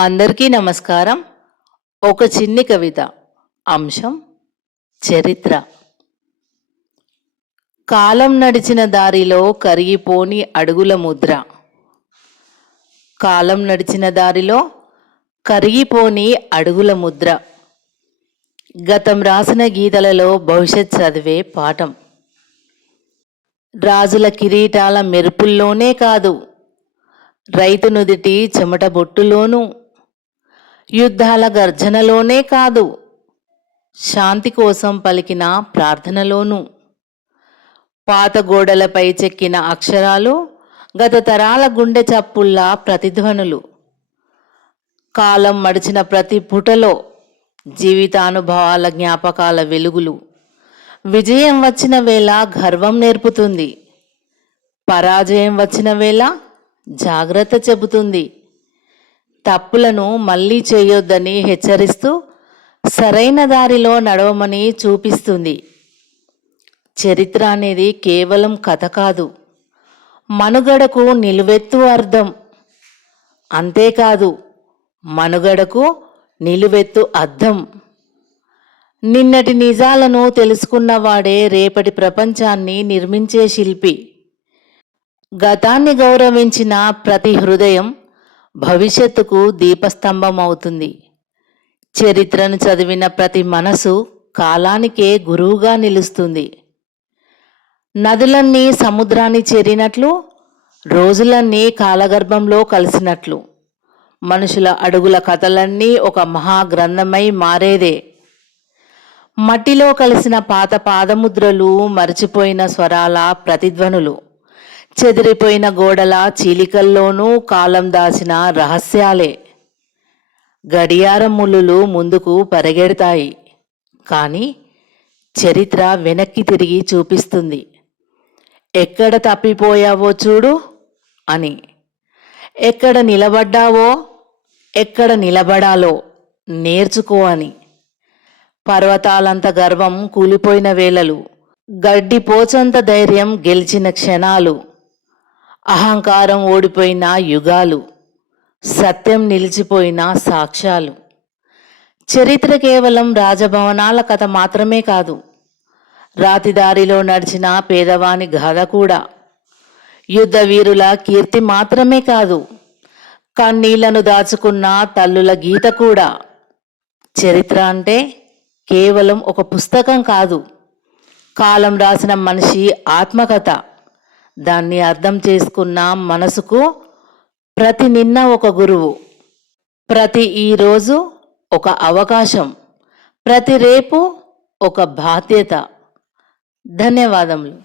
అందరికీ నమస్కారం. ఒక చిన్ని కవిత. అంశం చరిత్ర. కాలం నడిచిన దారిలో కరిగిపోని అడుగుల ముద్ర. కాలం నడిచిన దారిలో కరిగిపోని అడుగుల ముద్ర. గతం రాసిన గీతలలో భవిష్యత్ చదివే పాఠం. రాజుల కిరీటాల మెరుపుల్లోనే కాదు, రైతు నుదిటి చెమట బొట్టులోనూ, యుద్ధాల గర్జనలోనే కాదు, శాంతి కోసం పలికిన ప్రార్థనలోనూ, పాత గోడలపై చెక్కిన అక్షరాలు గత తరాల గుండె చప్పుల్లా ప్రతిధ్వనులు. కాలం మడిచిన ప్రతి పుటలో జీవితానుభవాల జ్ఞాపకాల వెలుగులు. విజయం వచ్చిన వేళ గర్వం నేర్పుతుంది, పరాజయం వచ్చిన వేళ జాగ్రత్త చెబుతుంది. తప్పులను మళ్ళీ చేయొద్దని హెచ్చరిస్తూ సరైన దారిలో నడవమని చూపిస్తుంది. చరిత్ర అనేది కేవలం కథ కాదు, మనుగడకు నిలువెత్తు అర్థం. అంతేకాదు, మనుగడకు నిలువెత్తు అర్థం. నిన్నటి నిజాలను తెలుసుకున్నవాడే రేపటి ప్రపంచాన్ని నిర్మించే శిల్పి. గతాన్ని గౌరవించిన ప్రతి హృదయం భవిష్యత్తుకు దీపస్తంభం అవుతుంది. చరిత్రను చదివిన ప్రతి మనసు కాలానికే గురువుగా నిలుస్తుంది. నదులన్నీ సముద్రాన్ని చేరినట్లు, రోజులన్నీ కాలగర్భంలో కలిసినట్లు, మనుషుల అడుగుల కథలన్నీ ఒక మహాగ్రంథమై మారేదే. మట్టిలో కలిసిన పాత పాదముద్రలు, మరచిపోయిన స్వరాల ప్రతిధ్వనులు, చెదిరిపోయిన గోడల చీలికల్లోనూ కాలం దాచిన రహస్యాలే. గడియారం ముళ్ళులు ముందుకు పరిగెడతాయి, కానీ చరిత్ర వెనక్కి తిరిగి చూపిస్తుంది. ఎక్కడ తప్పిపోయావో చూడు అని, ఎక్కడ నిలబడ్డావో, ఎక్కడ నిలబడాలో నేర్చుకో అని. పర్వతాలంత గర్వం కూలిపోయిన వేళలు, గడ్డి పోచంత ధైర్యం గెలిచిన క్షణాలు, అహంకారం ఓడిపోయిన యుగాలు, సత్యం నిలిచిపోయిన సాక్ష్యాలు. చరిత్ర కేవలం రాజభవనాల కథ మాత్రమే కాదు, రాతిదారిలో నడిచిన పేదవాని గాథ కూడా. యుద్ధ వీరుల కీర్తి మాత్రమే కాదు, కన్నీళ్లను దాచుకున్న తల్లుల గీత కూడా. చరిత్ర అంటే కేవలం ఒక పుస్తకం కాదు, కాలం రాసిన మనిషి ఆత్మకథ. దాన్ని అర్థం చేసుకున్న మనసుకు ప్రతి నిన్న ఒక గురువు, ప్రతి ఈరోజు ఒక అవకాశం, ప్రతి రేపు ఒక బాధ్యత. ధన్యవాదములు.